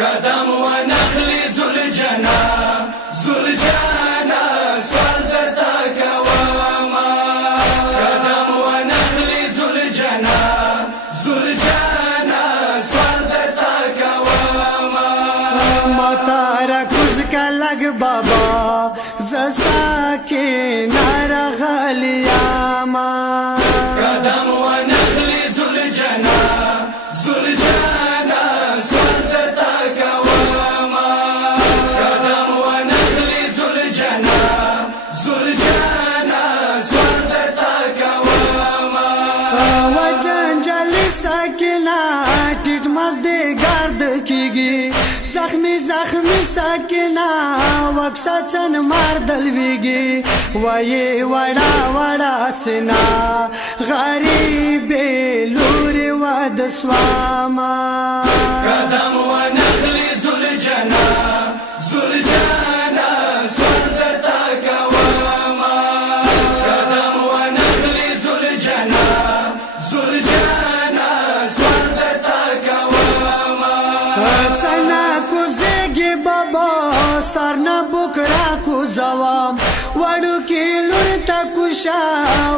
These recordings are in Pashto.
قدم ونخلي زلجنا زلجنا سوال درتا كواما قدم ونخلي زلجنا زلجنا سوال درتا كواما مطار كوزكا لگ بابا زساكي نار غالياما قدم ونخلي زلجنا زلجنا سوال درتا كواما قدم ونخلي زلجنا زلجنا سوال درتا كواما وجنجل ساكنا ټیټ مزدي گرد کیږي زخمی زخمی ساکنا وکسا چن مار دلویږي وای وړا وړا سنا غریب لور ود سواما قدم ونخلي زلجنا زلجنا سوال درتا كواما قدم ونخلي زلجنا زلجنا سوال درتا كواما څنا کوزګي بابا سرنا بوکرا کو زوام وړو کې لور تا کوشا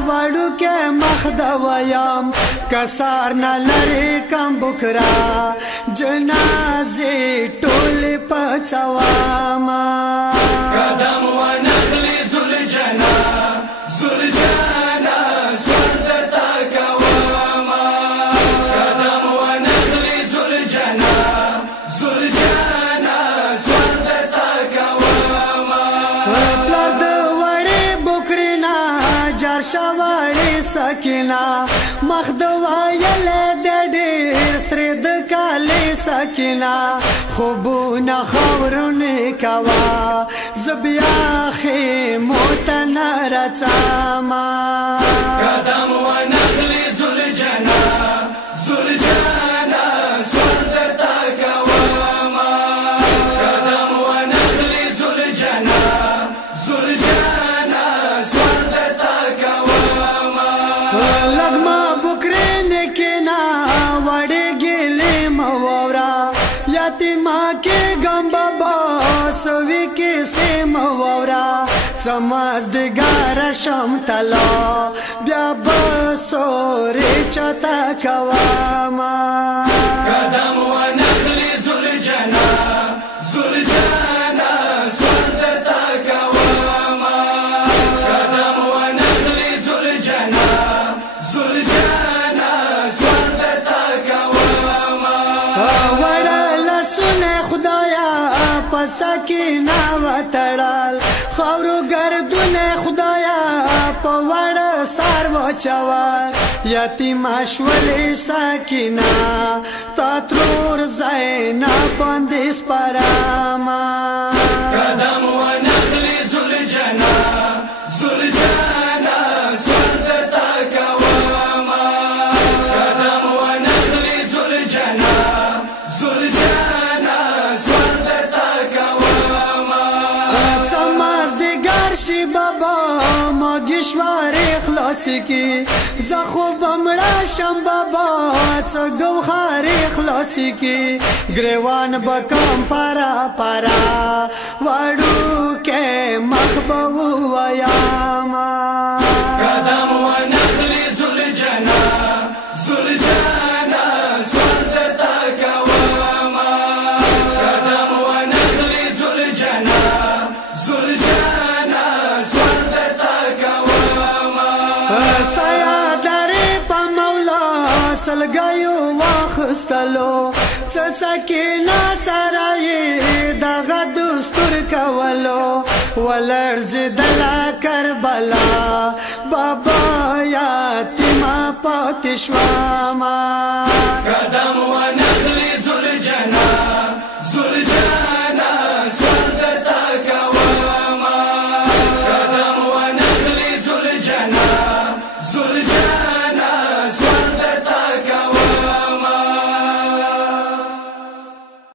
وړو کې مخدا ويام کسار نه لری کم بوکرا جنازه ټول پڅواما قدم ونخلي زلجنا زلجنا سوال درتا كواما قدم ونخلي زلجنا زلجنا سوال درتا كواما پلار د وړې بوکرینا جار شاوړې سکینا مخ د وایل د ډېر ستر د کالې سکینا خوبونه خاورونه کوا زبیا خیمو تنار چاما قدم ونخلي زلجنا زلجنا سوال درتا كواما قدم ونخلي زلجنا زلجنا سوال درتا كواما لغما بکرین کنا وړې ګلې مورا یتیما کې غم بابا سوي کې سیم مورا سماز دګار شم تلا بیا بسورې چتا کواما قدم ونخلي زلجنا زلجنا سوال درتا كواما قدم ونخلي زلجنا زلجنا سوال درتا كواما وړه لسونه خدایا پسکینا وتړل خاورو ګردونه خدایا په وړه سار وچوال یتیم شولې سکینا تا ترور زینا پاندې سپراما قدم ونخلي زلجنا زلجنا سوال درتا كواما قدم ونخلي زلجنا زلجنا سوال درتا كواما سماز دګار شي بابا ماګشوار اخلاص کی زخو بمړه شم بابا څ ګوخار اخلاص کی گریوان بکم پارا پارا وړو کې مخبو ویاما قدم ونخلي زلجنا زلجنا سوال درتا كواما قدم ونخلي زلجنا زلجنا سوال درتا كواما سایا درې په مولا سلګیو واخستلو څه سکینا سرای دغه دستور کولو ولرز دلا کربلا بابا یتیما پاتشواما قدم ونخلي زلجنا زلجنا